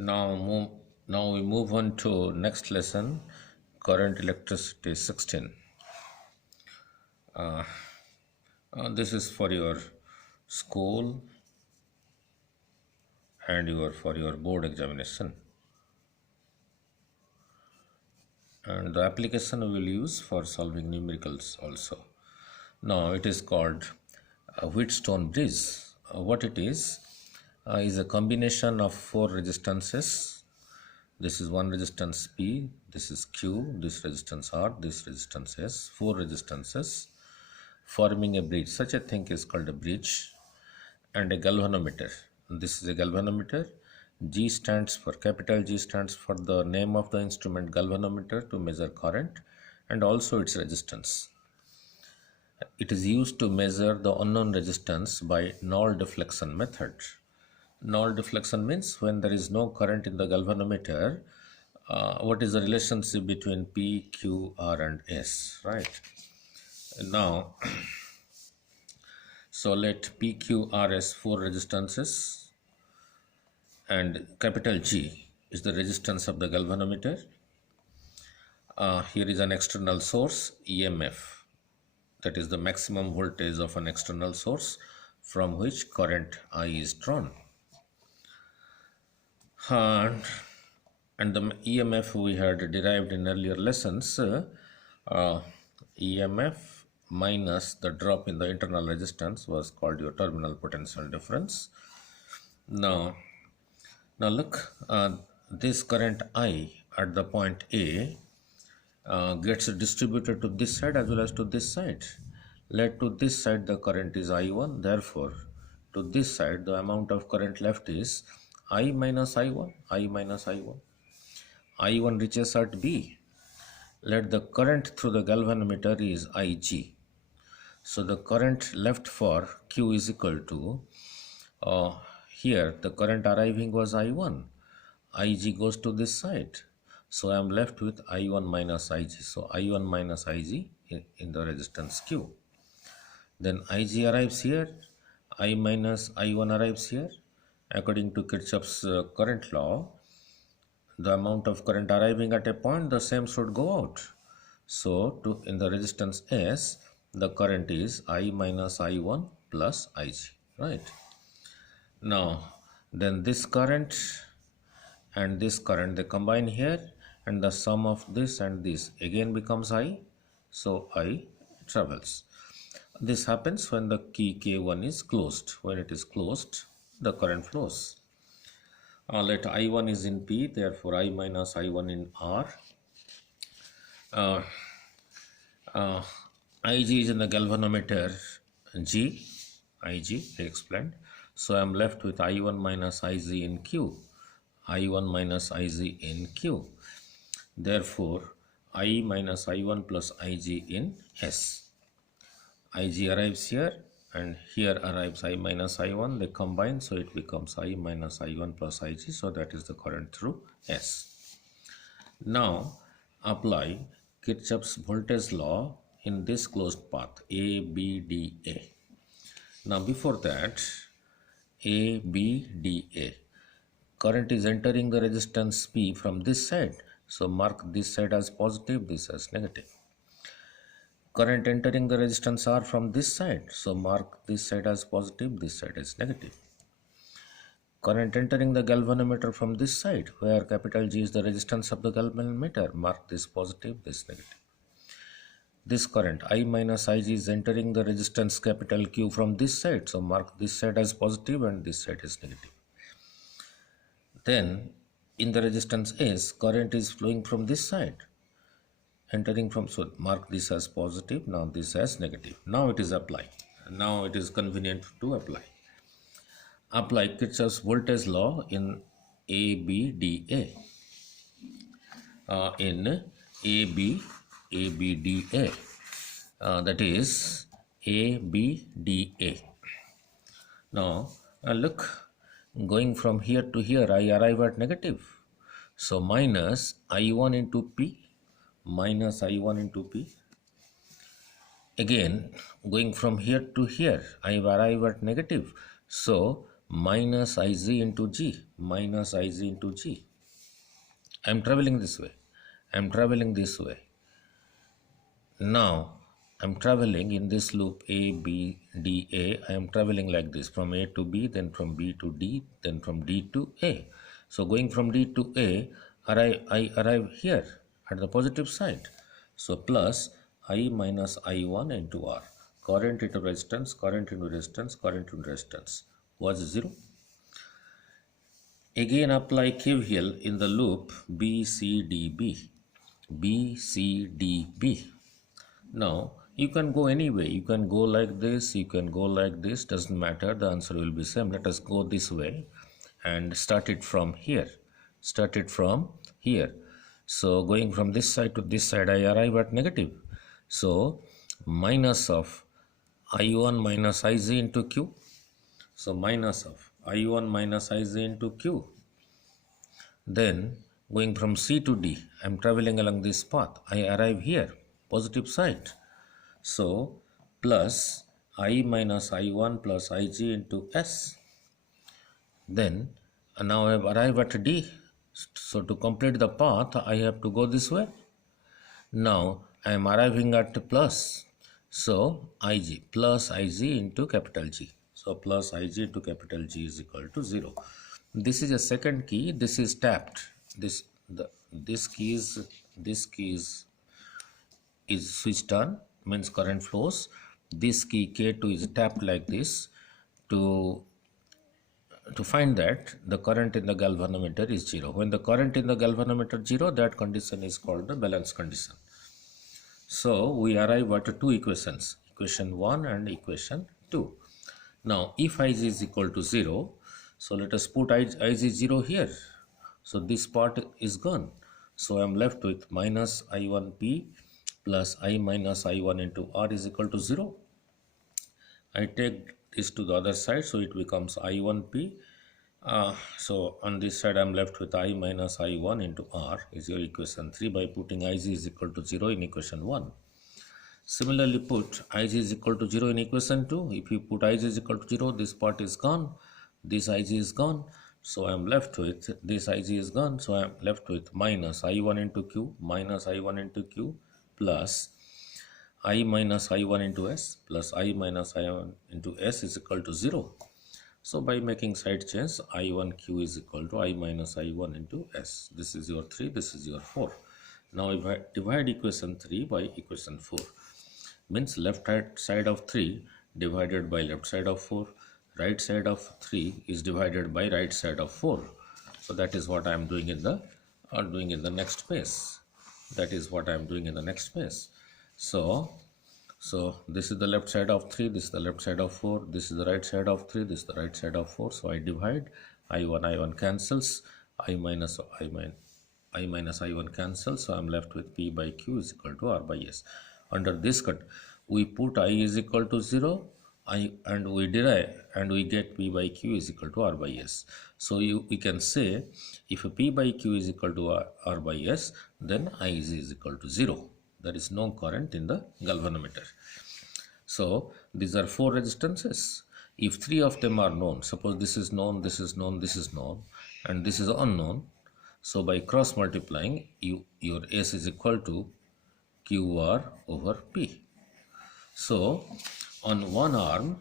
Now move. Now we move on to next lesson, current electricity 16. This is for your school and for your board examination. And the application we will use for solving numericals also. Now it is called Wheatstone bridge. What it is a combination of four resistances. This is one resistance P, this is Q, this resistance R, this resistance S, four resistances forming a bridge. Such a thing is called a bridge, and a galvanometer. This is a galvanometer. G stands for, capital G stands for the name of the instrument, galvanometer, to measure current and also its resistance. It is used to measure the unknown resistance by null deflection method. Null deflection means when there is no current in the galvanometer, what is the relationship between P, Q, R and S, right? Now, so let P, Q, R, S, four resistances, and capital G is the resistance of the galvanometer. Here is an external source, EMF, that is the maximum voltage of an external source from which current I is drawn. And the EMF we had derived in earlier lessons, EMF minus the drop in the internal resistance was called your terminal potential difference. Now look, this current I at the point A gets distributed to this side as well as to this side. Let to this side the current is I1, therefore to this side the amount of current left is I minus I1, I minus I1. I1 reaches at B. Let the current through the galvanometer is Ig. So the current left for Q is equal to, here the current arriving was I1. Ig goes to this side. So I am left with I1 minus Ig. So I1 minus Ig in the resistance Q. Then Ig arrives here, I minus I1 arrives here. According to Kirchhoff's current law, the amount of current arriving at a point, the same should go out. So in the resistance S, the current is I minus I1 plus Ig, right? Now, then this current and this current, they combine here, and the sum of this and this again becomes I, so I travels. This happens when the key K1 is closed. When it is closed, the current flows. Let I1 is in P, therefore I minus I1 in R. Ig is in the galvanometer G, Ig, I explained. So I am left with I1 minus Ig in Q, I1 minus Ig in Q. Therefore, I minus I1 plus Ig in S. Ig arrives here and here arrives I minus I1, they combine, so it becomes I minus I1 plus Ig, so that is the current through S. Now apply Kirchhoff's voltage law in this closed path A, B, D, A. Now before that, A, B, D, A. Current is entering the resistance P from this side, so mark this side as positive, this as negative. Current entering the resistance R from this side, so mark this side as positive, this side as negative. Current entering the galvanometer from this side, where capital G is the resistance of the galvanometer, mark this positive, this negative. This current I minus Ig is entering the resistance capital Q from this side, so mark this side as positive and this side is negative. Then in the resistance S, current is flowing from this side, entering from, so mark this as positive, now this as negative. Now it is apply. Now it is convenient to apply. Apply Kirchhoff's voltage law in ABDA. In ABDA, that is ABDA. Now look, going from here to here, I arrive at negative. So minus I1 into P, minus I1 into P. Again, going from here to here, I arrive at negative. So minus Ig into G, minus Ig into G. I am traveling this way. I am traveling this way. Now, I am traveling in this loop A, B, D, A. I am traveling like this from A to B, then from B to D, then from D to A. So, going from D to A, I arrive here at the positive side. So, plus I minus I1 into R. Current into resistance, current into resistance, current into resistance was 0. Again apply KVL in the loop BCDB. BCDB. Now you can go anyway. You can go like this, you can go like this, doesn't matter, the answer will be same. Let us go this way and start it from here. Start it from here. So going from this side to this side, I arrive at negative. So minus of I1 minus Ig into Q. So minus of I1 minus Ig into Q. Then going from C to D, I am traveling along this path. I arrive here, positive side. So plus I minus I1 plus Ig into S. Then now I have arrived at D. So to complete the path, I have to go this way. Now I am arriving at plus. So Ig plus Ig into capital G. So plus Ig into capital G is equal to 0. This is a second key. This is tapped. This key is switched on, means current flows. This key K2 is tapped like this to find that the current in the galvanometer is 0. When the current in the galvanometer 0, that condition is called the balance condition. So we arrive at two equations, equation 1 and equation 2. Now if Ig is equal to 0, so let us put Ig 0 here. So this part is gone. So I am left with minus I1P plus I minus I1 into R is equal to 0. I take this to the other side, so it becomes I1P. So on this side I am left with I minus I1 into R is your equation 3 by putting Ig is equal to 0 in equation 1. Similarly, put Ig is equal to 0 in equation 2. If you put Ig is equal to 0, this part is gone, this Ig is gone. So I am left with, this Ig is gone, so I am left with minus I1 into Q, minus I1 into Q, plus I minus I1 into S, plus I minus I1 into S is equal to 0. So by making side change, I1Q is equal to I minus I1 into S. This is your 3, this is your 4. Now if I divide equation 3 by equation 4, means left side of 3 divided by left side of 4. Right side of 3 is divided by right side of 4. So that is what I am doing in the next phase. That is what I am doing in the next phase. So this is the left side of 3, this is the left side of 4, this is the right side of 3, this is the right side of 4. So I divide, I1 cancels, I minus I1 cancels. So I am left with P by Q is equal to R by S. Under this cut, we put I is equal to 0, and we derive and we get P by Q is equal to R by S. So we can say if P by Q is equal to R by S, then I is equal to 0. There is no current in the galvanometer. So these are 4 resistances. If 3 of them are known, suppose this is known, this is known, this is known, and this is unknown. So by cross multiplying, your S is equal to QR over P. So on one arm,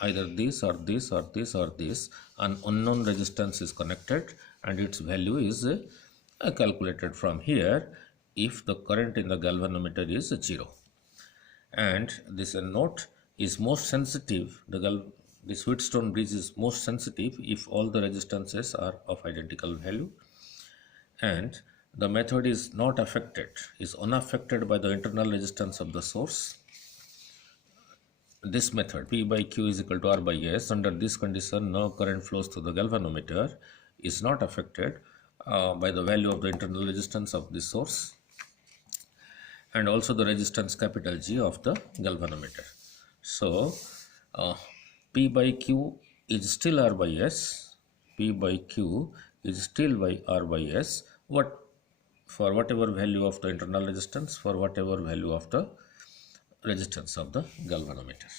either this or this or this or this, an unknown resistance is connected, and its value is calculated from here if the current in the galvanometer is 0. And this note is most sensitive, this Wheatstone bridge is most sensitive if all the resistances are of identical value, and the method is not affected, is unaffected by the internal resistance of the source. This method, P by Q is equal to R by S, under this condition no current flows through the galvanometer, is not affected by the value of the internal resistance of the source, and also the resistance capital G of the galvanometer. So P by Q is still R by S, P by Q is still by R by S, for whatever value of the internal resistance, for whatever value of the resistance of the galvanometer.